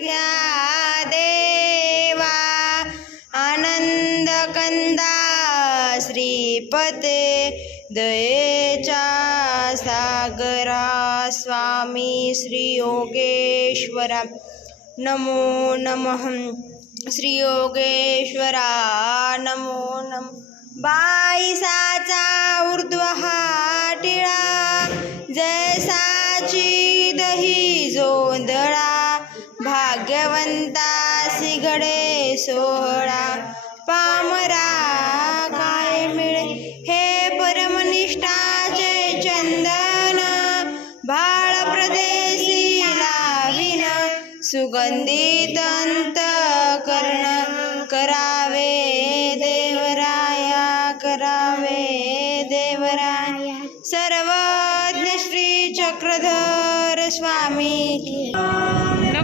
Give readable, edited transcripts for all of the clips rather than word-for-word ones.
घ्या देवा आनंद कंदा श्रीपते दयेचा सागरा स्वामी श्री योगेश्वरा नमो नमः श्री योगेश्वरा नमो नमः बाईसाचा ऊर्ध्व हा टिळा जैसाची दही जोंधळा भाग्यवंतासी घडे सोहळा पामरा काय मिळे हे परमनिष्ठाचे चंदन भाळ प्रदेशी लाविन सुगंधित अंतःकरण करावे देवराया करावे देवराया सर्वज्ञ श्री चक्रधर स्वामी की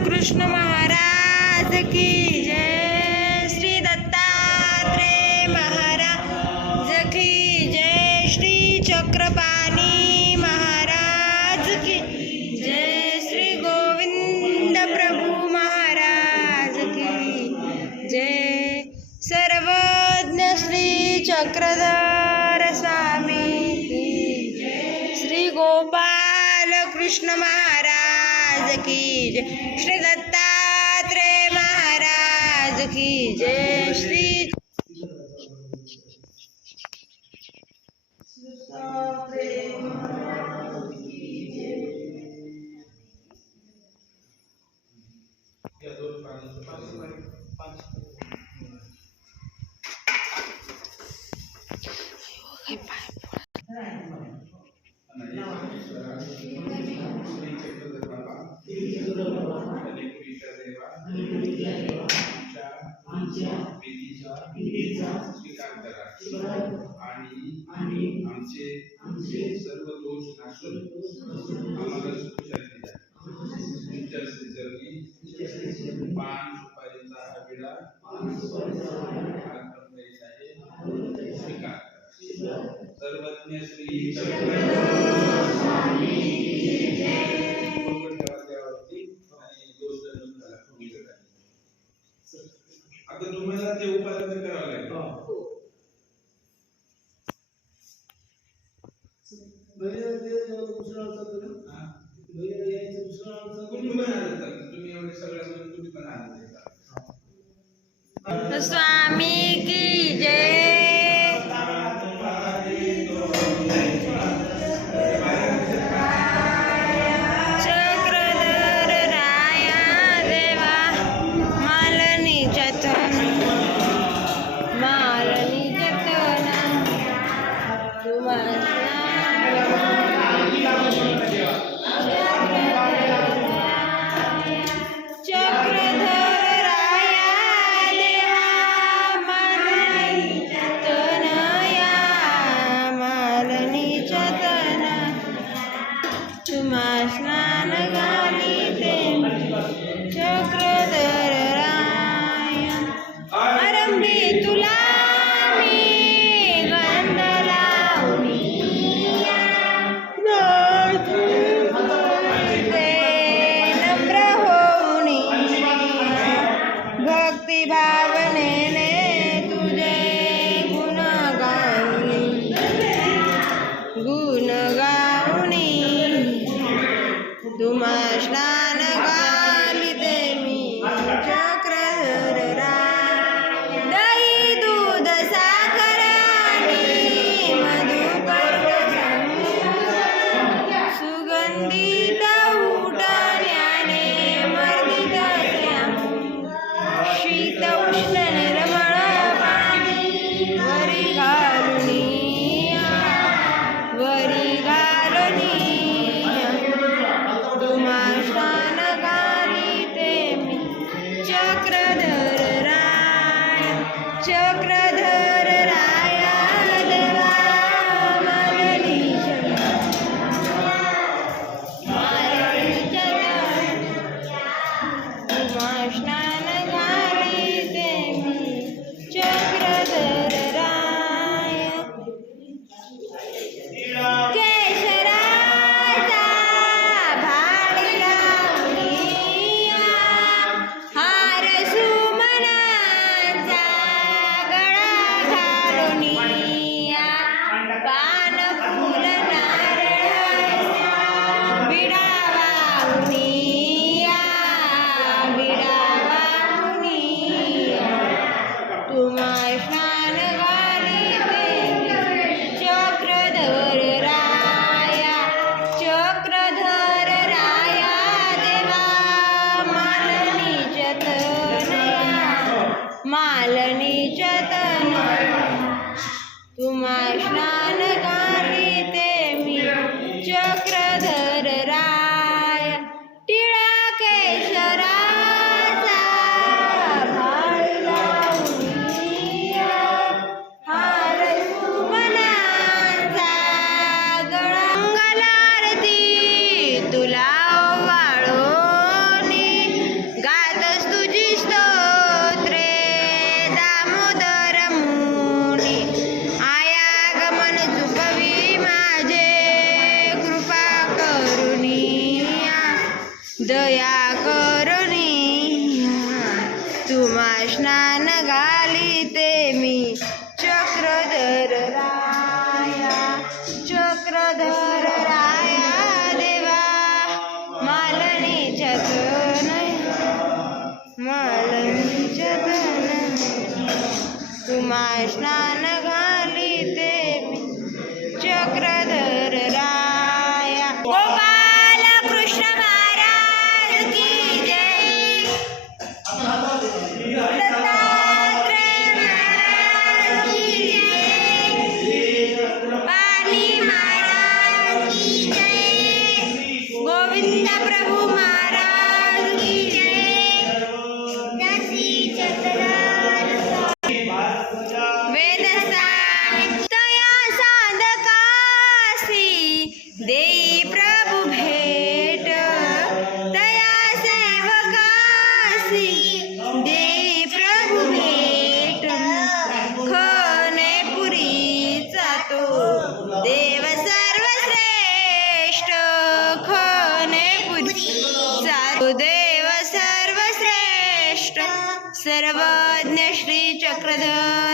कृष्ण महाराज की जय श्री दत्तात्रेय महाराज की जय श्री चक्रपाणी महाराज की जय श्री गोविंद प्रभु महाराज की जय सर्वज्ञ श्री चक्रधर स्वामी की जय श्री गोपाल कृष्ण महाराज की जय श्री दत्तात्रेय महाराज की जय श्री स्वीकार करा आणि आमचे सर्व दोष नाशून आम्हाला सुखशांती द्या. तुमच्या श्रीचरणी पान सुपारीचा हा विडा स्वीकार करा. सर्वज्ञ श्री आता तुम्हाला ते उपादान करावं लागेल. तुम्ही एवढे सगळ्या तुम्ही पण आनंद स्वामी की जय स्नान घालिते चक्रधर राय आरंभी तुला मी गंध लावणी नम्र होऊनी भक्ती भावनेने तुझे गुण गाऊनी तुम्हा स्नान घालिते मी चक्रधर राय दही दूध साखर आणि मधुपर्क सुगंधित उठण्याने मर्दित शीत उष्ण निर्मळ पाणी वरी घालुनी स्नान घालिते मी चक्रधर राय चक्रधर राया देवा स्नान घालिते मी चक्रधर राय केशराचा भाड लावणी मालनीच्या तन तुम्हा स्नान घालिते मी चक्रधर राय टिळा केशराचा भाळ लावूनिया हार सुमनाचा गळा मंगलारती तुला वाळोनी गातस तुझी स्तोत्रे दामोदर मुनी आयागमन चुकवी माझे कृपा करुनिया दया करुनिया तुम्हा स्नान घालिते मी चक्रधर राया चक्रधर राया देवा मालनीच्या तन मालनीच्या तन तुम्हा स्नान घालिते मी चक्रधर राया गोपाल कृष्ण महाराज की जय दत्तात्रेय महाराज की जय पाली महाराज की जय गोविंद प्रभु महाराज की जय दासी वेदसाया साधकासी देई प्रभु भेट तया सेवकासी देई प्रभु भेट खने पुरीचा तो देव सर्वश्रेष्ठ खने पुरीचा तो देव सर्वश्रेष्ठ सर्वज्ञ श्री चक्रधर